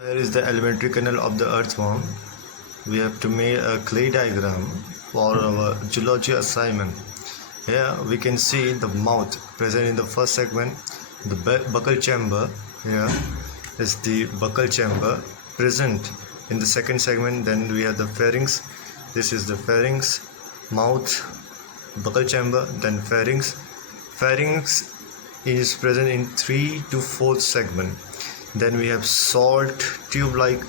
Here is the elementary canal of the earthworm. We have to make a clay diagram for our geology assignment. Here we can see the mouth present in the first segment, the buccal chamber. Here is the buccal chamber present in the second segment. Then we have the pharynx. This is the pharynx, mouth, buccal chamber, then pharynx. Pharynx is present in 3 to 4th segment. Then we have salt tube like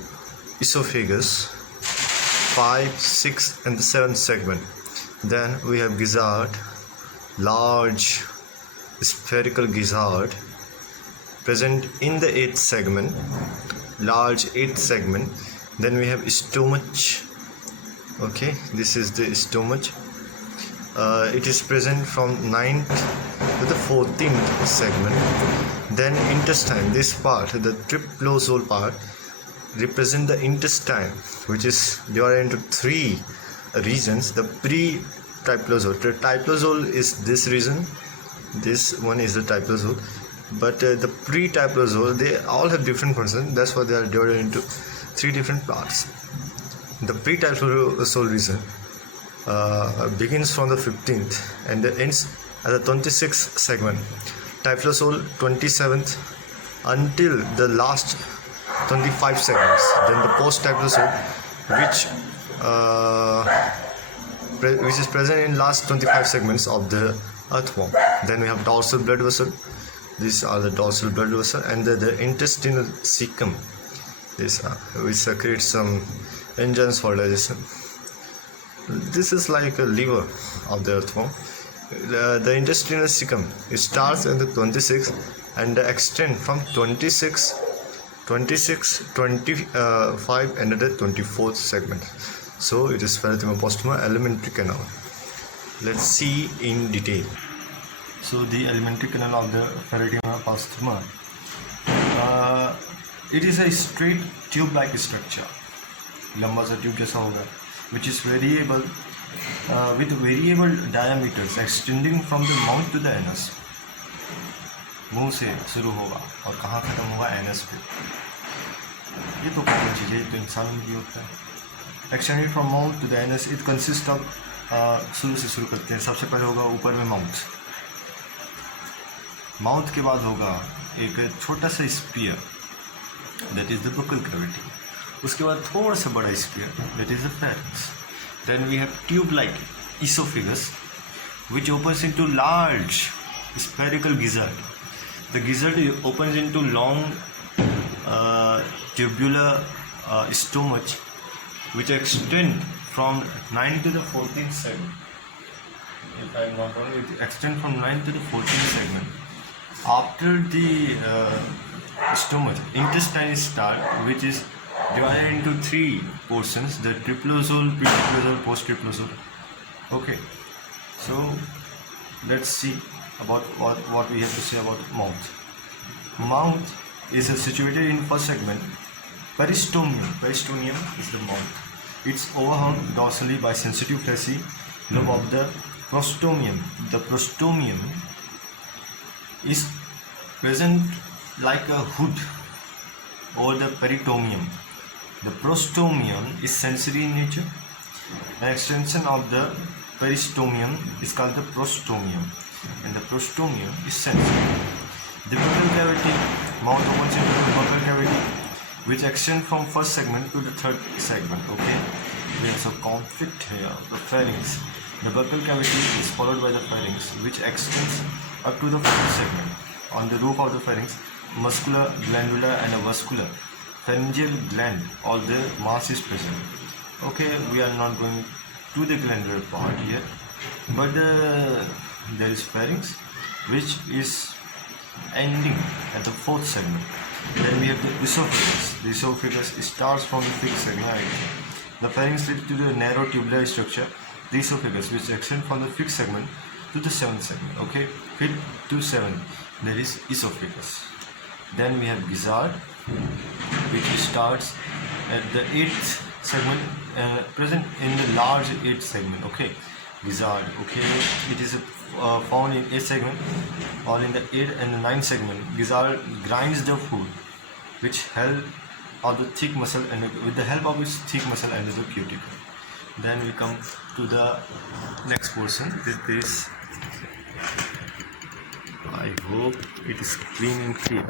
esophagus, 5, 6 and the 7th segment. Then we have gizzard, large spherical gizzard present in the 8th segment, large 8th segment. Then we have stomach. Okay, this is the stomach. It is present from 9th to the 14th segment. Then intestine, this part, the triplosole part, represent the intestine, which is divided into 3 regions. The pre-triplosole, triplosole is this region, this one is the triplosole, but the pre-triplosole, they all have different functions. That's why they are divided into 3 different parts. The pre-triplosole region begins from the 15th and ends at the 26th segment. Triplosole 27th until the last 25 segments. Then the post-triplosole, which is present in last 25 segments of the earthworm. Then we have dorsal blood vessel. These are the dorsal blood vessel and the intestinal cecum. This which secretes some enzymes for digestion. This is like a liver of the earthworm. The intestinal cecum, it starts in the 26th and extend from 26, 25 and the 24th segment. So it is Pharatima posthuma elementary canal. Let's see in detail. So the elementary canal of the Pharatima posthuma, it is a straight tube-like structure, लंबा सा tube जैसा होगा, which is variable with variable diameters extending from the mouth to the anus. मुंह से शुरू होगा और कहाँ ख़त्म होगा, एनस पे. ये तो कॉमन चीज़ है, तो इंसान में भी होता है. Extending from mouth to the anus, it consists of शुरू से शुरू करते हैं. सबसे पहले होगा ऊपर में माउथ. माउथ के बाद होगा एक छोटा सा sphere, that is the buccal cavity. उसके बाद थोड़ा सा बड़ा sphere, that is the pharynx. Then we have tube-like esophagus, which opens into large spherical gizzard. The gizzard opens into long tubular stomach, which extend from 9 to the 14th segment. If I am not wrong, it extend from 9 to the 14th segment. After the stomach, intestine start, which is divided into 3 portions: the triplosole, pre-triplosole, post-triplosole. Okay, so let's see about what we have to say about mouth. Mouth is situated in first segment. Peristonium is the mouth. It's overhung dorsally by sensitive fleshy lobe of the prostomium. The prostomium is present like a hood over the peritoneum. The prostomium is sensory in nature. An extension of the peristomium is called the prostomium, and the prostomium is sensory. The buccal cavity, mouth opens into the buccal cavity, which extends from first segment to the 3rd segment. Okay, we have some conflict here. The pharynx. The buccal cavity is followed by the pharynx, which extends up to the 4th segment. On the roof of the pharynx, muscular, glandular, and a vascular pharyngeal gland, all the mass is present. Okay, we are not going to the glandular part here, but there is pharynx, which is ending at the 4th segment. Then we have the esophagus. The esophagus starts from the 5th segment. The pharynx leads to the narrow tubular structure, the esophagus, which extends from the 5th segment to the 7th segment. Okay, 5th to 7th, there is esophagus. Then we have gizzard, which starts at the 8th segment, present in the large 8th segment. Okay, gizzard. Okay, it is found in 8th segment or in the 8th and the 9th segment. Gizzard grinds the food which help of the thick muscle and with the help of its thick muscle and the cuticle. Then we come to the next portion. This I hope it is clean and clear.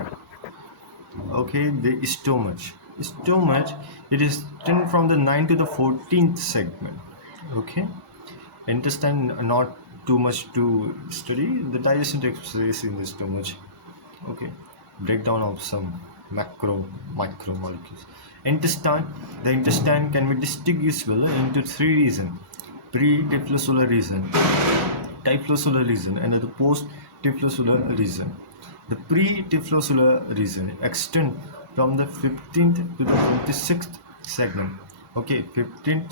Okay, the stomach. Stomach, it is extend from the 9th to the 14th segment. Okay, intestine not too much to study. The digestion takes place in the stomach. Okay, breakdown of some micro molecules. Intestine. The intestine can be distinguishable into three regions: pre-typhlosolar region, typhlosolar region, and the post-typhlosolar region. The pre-typhlosolar region extends from the 15th to the 26th segment. Okay, 15th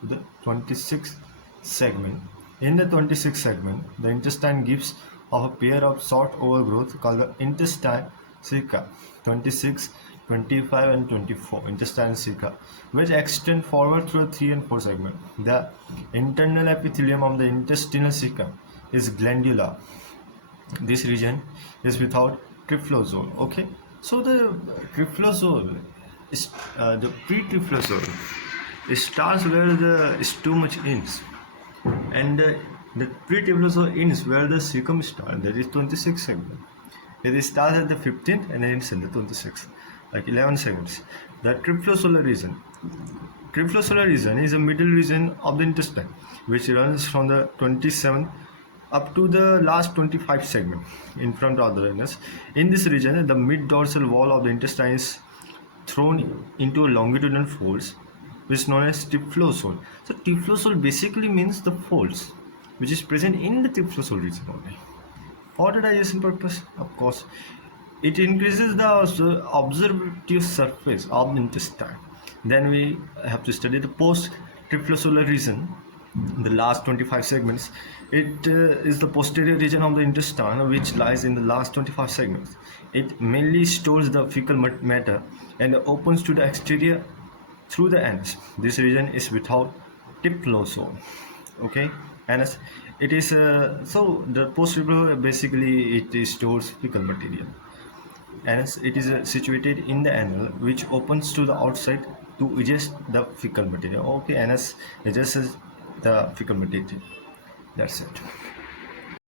to the 26th segment. In the 26th segment, the intestine gives off a pair of short overgrowth called the intestine ceca, 26, 25 and 24 intestine ceca, which extend forward through 3 and 4 segment. The internal epithelium of the intestinal ceca is glandular. This region is without triflozole. Okay, so the triflozole is the pre-triflozole. It starts where the stomach ends, and the pre-triflozole ends where the cecum starts. That is 26 segment. It starts at the 15th and ends at the 26th, like 11 seconds. The triflosolar region. Triflosolar region is a middle region of the intestine, which runs from the 27th up to the last 25 segment in front of the anus. In this region, the mid-dorsal wall of the intestine is thrown into a longitudinal folds, which is known as typhlosoal. So typhlosoal basically means the folds, which is present in the typhlosoal region only. For the digestion purpose, of course, it increases the observative surface of the intestine. Then we have to study the post-typhlosolar region, the last 25 segments. It is the posterior region of the intestine, which lies in the last 25 segments. It mainly stores the fecal matter and opens to the exterior through the anus. This region is without typhlosoal. Okay, anus. It is so the posterior basically it stores fecal material. Anus, it is situated in the anal, which opens to the outside to ingest the fecal material. Okay, anus ingests the fecal material. That's it.